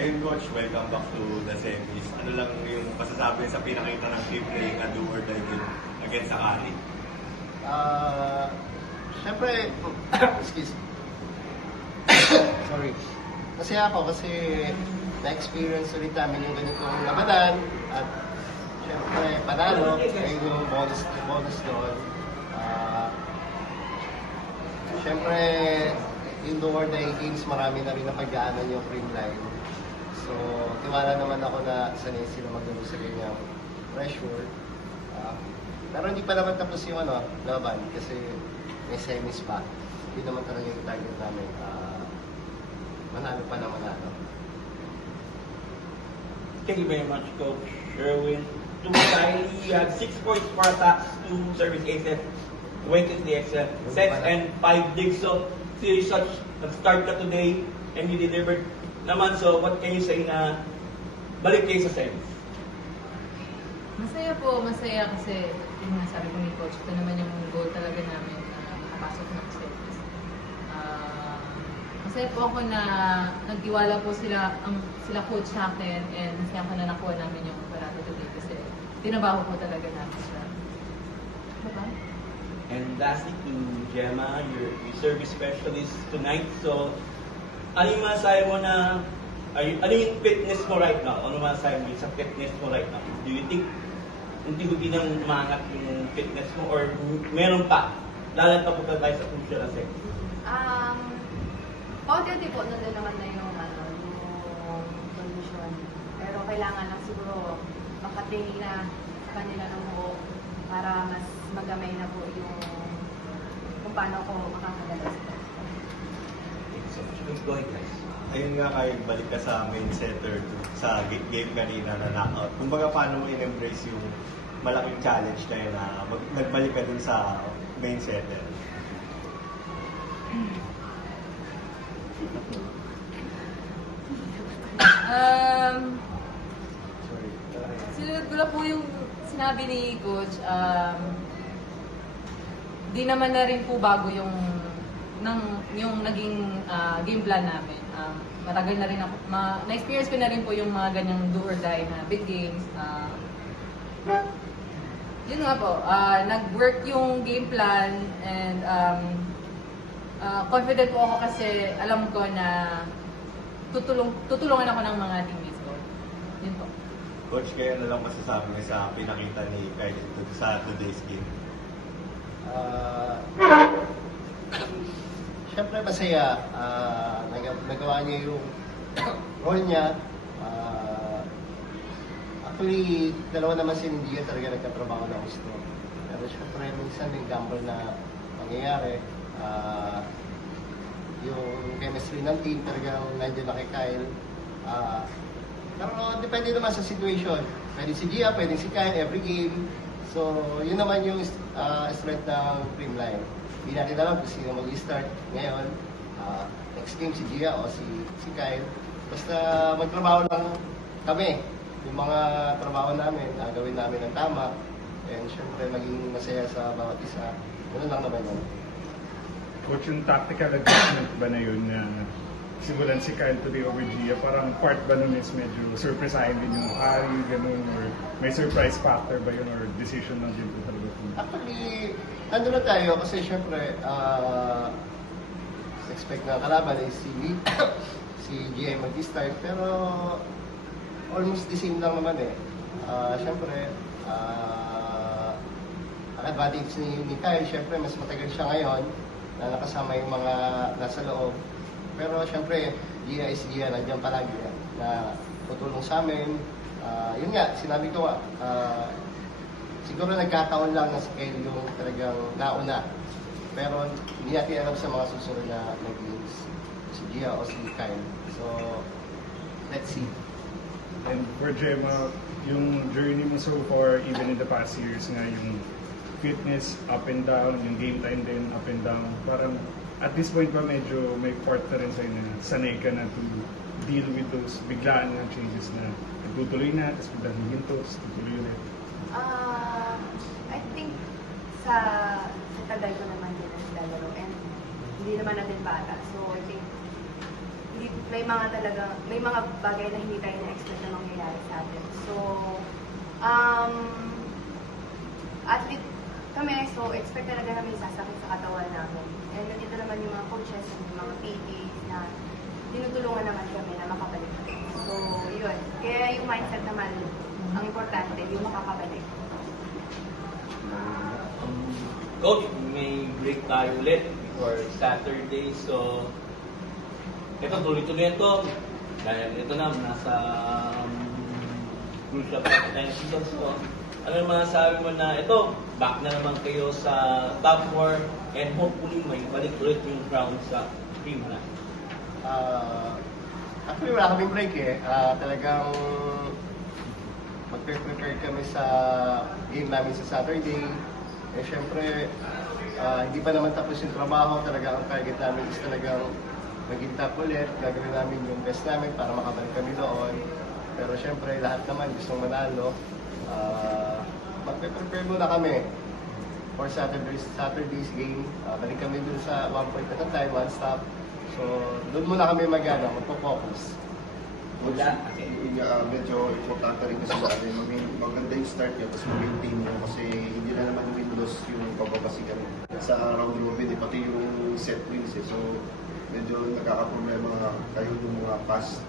Ayun coach, welcome back to the semis. Ano lang yung masasabi sa pinakita ng team playing a do or die win against Sakari? Siyempre, excuse me. Sorry. Kasi ako, kasi na-experience ulit namin yung ganitong labanan at siyempre, panalo, ay yung bonus doon. Siyempre, yung do or die games, marami na rin napagdaanan yung Creamline. So, tiwala naman ako na sanay sila magdalo sa ganyang pressure. Pero hindi pa naman tapos yung laban kasi may semis pa. Hindi naman talaga yung target namin. Manalo pa na manalo. Thank you very much, Coach Sherwin. To Kylie, you had 6 points for attacks, 2 service aces, 20 excel, sets, and 5 digs. So, series such start ka today and you delivered naman. So, what can you say na balik kayo sa semis? Masaya po, masaya kasi yung sabi ko ni Coach, ito naman yung goal talaga namin na makapasok ng semis. Masaya po ako na nagtiwala po sila Coach sa akin and masaya ako na nakuha namin yung parato today kasi tinabaho po talaga namin siya. Diba? And lastly, to Gemma, your service specialist tonight. So, ano yung masasabi mo na, ano yung fitness mo right now? Ano masasabi mo sa fitness mo right now? Do you think hindi nang umangat yung fitness mo or meron pa? Lalat pa po tayo sa crucial na segment. Paunti-unti po, nandun naman na yung condition. Pero kailangan lang siguro makatingin na sa kanila ng buo para mas magamay na po yung kung paano ko makakadalas. Go ahead, guys. Ayun nga kayo, balik ka sa main setter sa game kanina na knockout. Kumbaga paano mo in-embrace yung malaking challenge na yun na nagbalik ka dun sa main setter? Sinunod ko lang po yung sinabi ni Coach. Di naman na rin po bago yung naging game plan namin. Matagal na rin ako, na-experience ko na rin po yung mga ganyang do or die na big games. Yun nga po, nag-work yung game plan and confident po ako kasi alam ko na tutulungan ako ng mga teammates ko. Yun po. Coach, kaya na lang masasabi mo sa pinakita ni Kylie sa today's game? Siyempre masaya. Nagawa niya yung role niya. Actually, dalawa naman si India talaga nagkatrabaho na gusto. Pero siyempre, minsan may gamble na mangyayari. Yung chemistry ng team talagang nandiyan na kay Kyle. Pero depende naman sa situation. Pwede si Gia, pwede si Kyle every game. So, yun naman yung strength ng Creamline. Hindi natin alam kung sino mag-start ngayon. Next game si Gia o si Kyle. Basta magtrabaho lang kami. Yung mga trabaho namin, gawin namin ng tama. And syempre, maging masaya sa bawat isa. Ganun lang naman yun. Coach, yung tactical adjustment ba na yun na simulan si Kyle today over Gia, parang part ba nun is medyo surprisein din yung carry, gano'n, or may surprise factor ba yun, or decision lang din po talaga? Actually, nandun na tayo kasi syempre, expect na kalaban ay si Gia mag-start, pero almost the same lang naman eh. Syempre, ang advantage ni Kyle, syempre, mas matagal siya ngayon na nakasama yung mga nasa loob. Pero syempre, Gia is Gia, nandiyan palagi yan, na tutulong sa amin. Yun nga, sinabi ko, siguro nagkataon lang na si Kyle yung talagang nauna. Pero hindi natin alam sa mga susunod na games, si Gia o si Kyle. So, let's see. And for Gemma, yung journey mo so far, even in the past years nga, yung fitness up and down, yung game time din up and down, parang at this point ba medyo may part na rin sa'yo na sanay ka na to deal with those biglaan na changes na nagtutuloy na, tapos biglang hihinto, tapos tutuloy ulit? I think sa tagal ko naman din ang lalaro and hindi naman natin bata. So I think may mga bagay na hindi tayo na-expect na mangyayari sa atin. So, athlete kami, so expect talaga namin sasakit sa katawan namin. And nandito naman yung mga coaches and yung mga PT na tinutulungan naman kami na makabalik. So, yun. Kaya yung mindset naman, ang importante, yung makakabalik. Coach, may break tayo ulit before Saturday. So, ito, tuloy-tuloy ito. Dahil ito na, nasa crucial pa tayo season. So, ano naman sabi mo na ito, back na naman kayo sa top 4 and hopefully may balik ulit yung crown sa team na. Actually, wala kaming break eh. Talagang magpe-prepare kami sa game namin sa Saturday. Eh, syempre, hindi pa naman tapos yung trabaho. Talaga ang target namin is talagang maging top ulit. Gagawin namin yung best namin para makabalik kami doon. Pero syempre, lahat naman gustong manalo. Magpe-prepare muna kami for Saturday's game. Balik kami dun sa 1 point at a time, one stop. So, doon muna kami magpo-focus. Medyo importante rin kasi maganda yung start niya tapos mag-maintain mo kasi hindi na naman win-loss yung pababasigan sa round robin pati yung set wins So medyo nagkakaproblema kayo yung mga past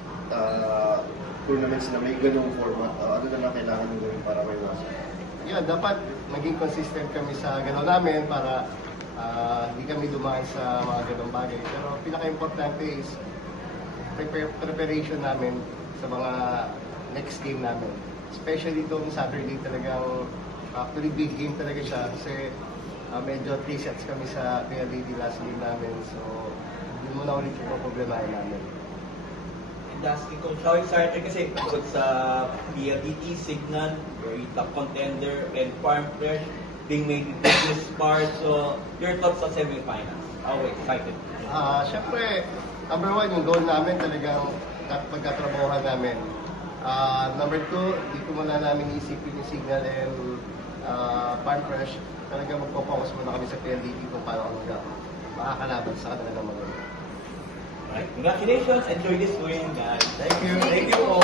tournaments na may ganong format. Ano na lang kailangan nyo gawin para may wasan? Yeah, dapat maging consistent kami sa gano'n namin para hindi kami dumaan sa mga ganong bagay. Pero pinaka-importante is preparation namin sa mga next game namin. Especially itong Saturday talagang actually big game talaga siya kasi medyo 3 sets kami sa PLDT last game namin. So, yun muna ulit yung problemahin namin. And lastly, Coach, how excited kasi bukod sa PLDT, Signal, very top contender, and Farm Fresh being made in this part. So, your thoughts on semifinals? How excited? Siyempre, number 1, yung goal namin talagang pagkatrabahuhan namin. Number 2, hindi ko muna namin isipin yung Signal and Farm Fresh. Talagang magpo-focus muna kami sa PLDT kung paano kami makakalaban sa kanila ng maganda. Alright, congratulations. Enjoy this win, guys. Thank you. Thank you all.